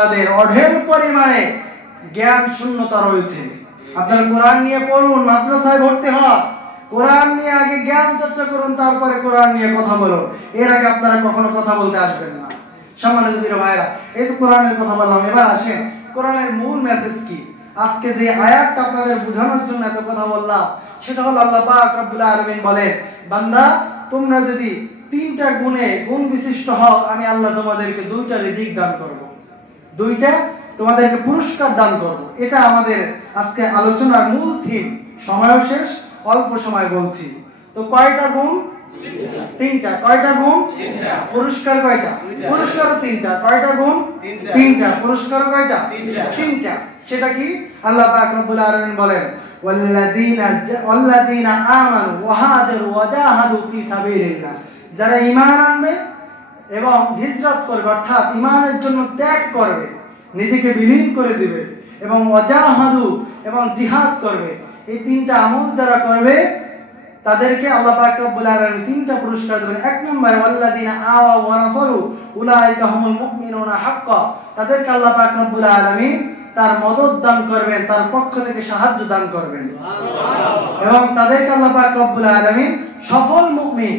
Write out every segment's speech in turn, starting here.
তাদের অঢেল পরিমাণে জ্ঞান শূন্যতা রয়েছে। আপনারা কোরআন নিয়ে পড়ুন, মাদ্রাসায় ভর্তি হন, কোরআন নিয়ে আগে জ্ঞান চর্চা করুন, তারপরে কোরআন নিয়ে কথা বলুন। এর আগে আপনারা কখনো কথা বলতে আসবেন না। সম্মানিত প্রিয় ভাইরা, এই তো কোরআনের কথা বললাম, এবার আসেন কোরআনের মূল মেসেজ কি। আজকে যে আয়াতটা আপনাদের বোঝানোর জন্য এত কথা বললাম, সেটা হলো আল্লাহ পাক রব্বুল আলামিন বলেন, বান্দা তোমরা যদি তিনটা গুণে গুণ বিশিষ্ট হও, আমি আল্লাহ তোমাদেরকে দুইটা রিজিক দান করব, দুইটা তোমাদেরকে পুরস্কার দান করব। এটা আমাদের আজকে আলোচনার মূল থিম। সময়ও শেষ, অল্প সময় বলছি। তো কয়টা গুণ? তিনটা। কয়টা গুণ? পুরস্কার কয়টা? পুরস্কার তিনটা। কয়টা গুণ? তিনটা। পুরস্কার কয়টা? তিনটা। সেটা কি? আল্লাহ পাক রব্বুল আলামিন বলেন, ওয়াল্লাযীনা আমানু ওয়া হাজারু ওয়া জাহাদু ফি সাবিলিল্লাহ, যারা ঈমান আনবে এবং হিজরত করবে, অর্থাৎ ঈমানের জন্য ত্যাগ করবে, নিজেকে বিলীন করে দিবে, এবং ওয়াজাহাদু এবং জিহাদ করবে, এই তিনটা আমল যারা করবে তাদেরকে আল্লাহ পাক রব্বুল আলামিন তিনটা পুরস্কার দেবেন। এক নম্বরে ওয়াল্লাযীনা আওয়াউ ওয়া নাসারু উলাইকা হুমুল মুমিনুনা হাক্কা, তাদেরকে আল্লাহ পাক রব্বুল আলামিন তার মদদ দান করবেন, তার পক্ষ থেকে সাহায্য দান করবেন, এবং তাদেরকে আল্লাহ পাক রব্বুল আলামিন সফল মুমিন,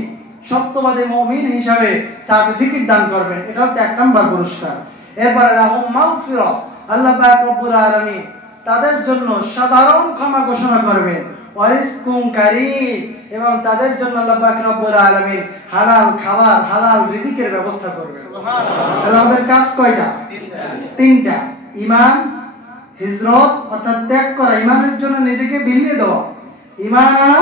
সত্যবাদী মুমিন হিসাবে সার্টিফিকেট দান করবেন। এটা হচ্ছে এক নম্বর পুরস্কার। এরপরে লাহুম মাগফিরা, আল্লাহ পাক রব্বুল আলামিন তাদের জন্য সাধারণ ক্ষমা ঘোষণা করবেন, ওয়া রিজকুন কারীম, এবং তাদের জন্য আল্লাহ পাক রব্বুল আলামিন হালাল খাবার, হালাল রিজিকের ব্যবস্থা করবেন। তাহলে আমাদের কাজ কয়টা? তিনটা। ঈমান, হিজরত অর্থাৎ ত্যাগ করা, ঈমানের জন্য নিজেকে বিলিয়ে দেওয়া, ঈমান আনা,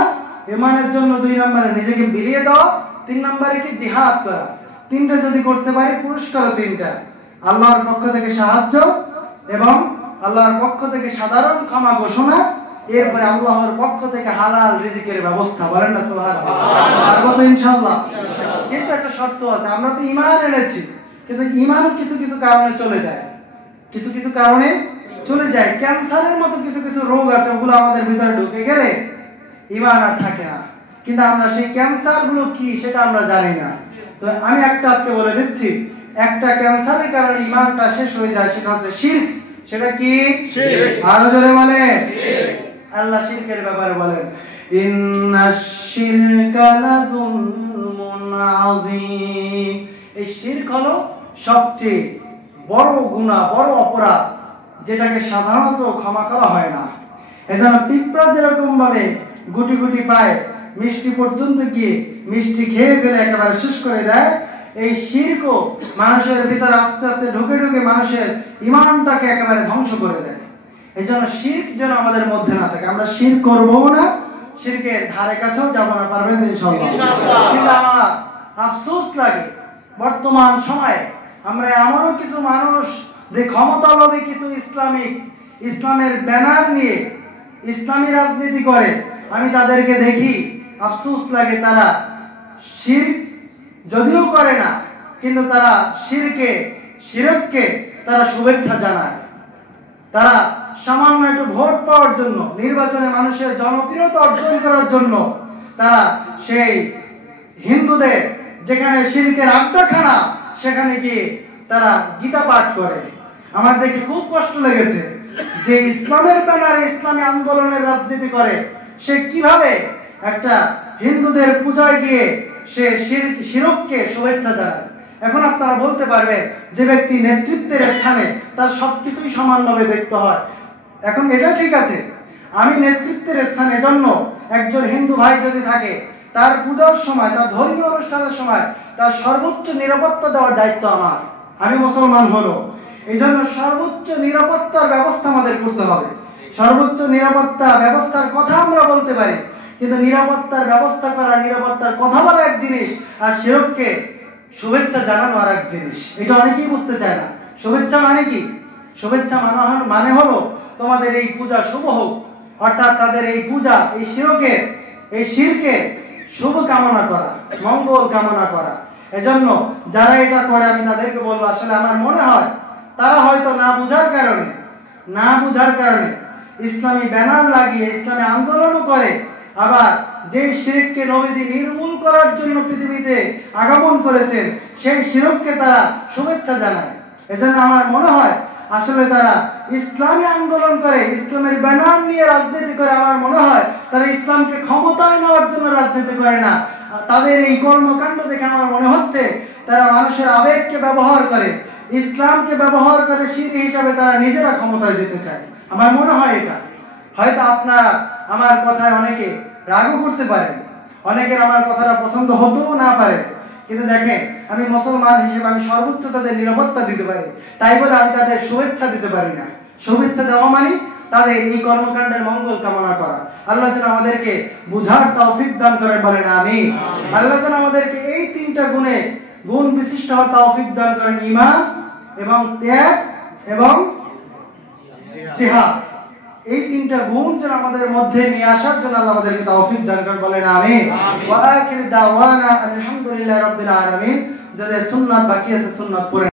ঈমানের জন্য দুই নম্বরে নিজেকে বিলিয়ে দেওয়া, তিন নম্বরে কি? জিহাদ করা। তিনটা যদি করতে পারি, পুরস্কার তিনটা, আল্লাহর পক্ষ থেকে সাহায্য এবং আল্লাহর পক্ষ থেকে সাধারণ ক্ষমা ঘোষণা, এরপরে আল্লাহর পক্ষ থেকে হালাল রিজিকের ব্যবস্থা। বলেন না সুবহানাল্লাহ? পারবো তো ইনশাআল্লাহ? কিন্তু একটা শর্ত আছে, আমরা তো ঈমান এনেছি, কিন্তু ঈমান কিছু কিছু কারণে চলে যায়, কিছু কিছু কারণে চলে যায়। ক্যান্সারের মতো কিছু কিছু রোগ আছে, ওগুলো আমাদের ভিতরে ঢুকে গেলে ঈমান আর থাকে না, কিন্তু আমরা সেই ক্যান্সার গুলো কি সেটা আমরা জানি না। তো আমি একটা আজকে বলে দিচ্ছি, একটা ক্যান্সারের কারণে ঈমানটা শেষ হয়ে যায়, সেটা হচ্ছে শিরক। সেটা কি? শিরক। আরো জোরে বলে। আল্লাহ শিরকের ব্যাপারে বলেন, ইন্নাশ শিরকা লাযুলমুন আযীম, এই শিরক হলো সবচেয়ে বড় গুনাহ, বড় অপরাধ, যেটাকে সাধারণত ক্ষমা করা হয় না। এজন্য পিঁপড়া যেরকম ভাবে গুটি গুটি পায়, মিষ্টি পর্যন্ত গিয়ে মিষ্টি খেয়ে ফেলে একেবারে শেষ করে দেয়, এই শিরকও মানুষের ভিতরে আস্তে আস্তে ঢুকে ঢুকে মানুষের ঈমানটাকে একেবারে ধ্বংস করে দেয়। এজন্য শিরক যেন আমাদের মধ্যে না থাকে। আমরা শিরক করবো না, শিরকের ধারে কাছেও যাব না। পারবেন ইনশাআল্লাহ? কিন্তু আমার আফসোস লাগে, বর্তমান সময়ে আমরা এমনও কিছু মানুষ যে ক্ষমতালোভী কিছু ইসলামের ব্যানার নিয়ে ইসলামী রাজনীতি করে, আমি তাদেরকে দেখি, আফসোস লাগে। তারা শিরক যদিও করে না, কিন্তু তারা শিরককে তারা শুভেচ্ছা জানায়। তারা সামান্য একটু ভোট পাওয়ার জন্য, নির্বাচনে মানুষের জনপ্রিয়তা অর্জন করার জন্য তারা সেই হিন্দুদের যেখানে শিরকের আড্ডাখানা, সেখানে গিয়ে তারা গীতা পাঠ করে। আমার দেখে খুব কষ্ট লেগেছে যে ইসলামের ব্যানারে ইসলামী আন্দোলনের রাজনীতি করে, সে কিভাবে একটা হিন্দুদের পূজায় গিয়ে সে শিরককে শুভেচ্ছা জানায়। এখন আপনারা বলতে পারবেন, যে ব্যক্তি নেতৃত্বের স্থানে তার সবকিছুই সমানভাবে দেখতে হয়। এখন এটা ঠিক আছে, আমি নেতৃত্বের স্থানে জন্য একজন হিন্দু ভাই যদি থাকে, তার পূজার সময়, তার ধর্মীয় অনুষ্ঠানের সময় তার সর্বোচ্চ নিরাপত্তা দেওয়ার দায়িত্ব আমার। আমি মুসলমান হলো, এই জন্য সর্বোচ্চ নিরাপত্তার ব্যবস্থা আমাদের করতে হবে। সর্বোচ্চ নিরাপত্তা ব্যবস্থার কথা আমরা বলতে পারি, কিন্তু নিরাপত্তার ব্যবস্থা করা, নিরাপত্তার কথা বলা এক জিনিস, আর শিরককে শুভেচ্ছা জানানো আর এক জিনিস। এটা অনেকেই বুঝতে চায় না। শুভেচ্ছা মানে কি? শুভেচ্ছা মানে হলো তোমাদের এই পূজা শুভ হোক, অর্থাৎ তাদের এই পূজা, এই শিরকের শুভ কামনা করা, মঙ্গল কামনা করা। এজন্য যারা এটা করে, আমি তাদেরকে বলবো, আসলে আমার মনে হয় তারা হয়তো না বুঝার কারণে ইসলামী ব্যানার লাগিয়ে ইসলামী আন্দোলনও করে, আবার যে শিরককে নবীজি নির্মূল করার জন্য পৃথিবীতে আগমন করেছেন, সেই শিরককে তারা শুভেচ্ছা জানায়। এজন্য আমার মনে হয় আসলে তারা ইসলামী আন্দোলন করে, ইসলামের ব্যানার নিয়ে রাজনীতি করে। আমার মনে হয় তারা ইসলামকে ক্ষমতায় নেওয়ার জন্য রাজনীতি করে না। তাদের এই কর্মকাণ্ড দেখে আমার মনে হচ্ছে তারা মানুষের আবেগকে ব্যবহার করে, ইসলামকে ব্যবহার করে সিঁড়ি হিসাবে তারা নিজেরা ক্ষমতায় যেতে চায়। আমার মনে হয় এটা। হয়তো আপনারা আমার কথায় অনেকে রাগও করতে পারেন, অনেকের আমার কথাটা পছন্দ হতেও না পারে, কিন্তু দেখেন আমি মুসলমান হিসেবে আমি সর্বোচ্চ তাদের নিরাপত্তা দিতে পারি, তাই বলে আমি তাদের শুভেচ্ছা দিতে পারি না। শুভেচ্ছা দেওয়া মানে তাদের এই কর্মকাণ্ডের মঙ্গল কামনা করা। আল্লাহ যেন আমাদেরকে বুঝার তৌফিক দান করেন, বলেন আমিন। আল্লাহ যেন আমাদেরকে এই তিনটা গুণ বিশিষ্ট হওয়ার তৌফিক দান করেন, ঈমান এবং ত্যাগ এবং জিহাদ। এই তিনটা গুণ যেন আমাদের মধ্যে নিয়ে আসার জন্য আল্লাহ আমাদেরকে তৌফিক দান করেন, বলেন আমিন। ওয়া আখিরু দাওয়ানা আলহামদুলিল্লাহি রাব্বিল আলামিন। যাদের সুন্নাত বাকি আছে সুন্নাত পড়ে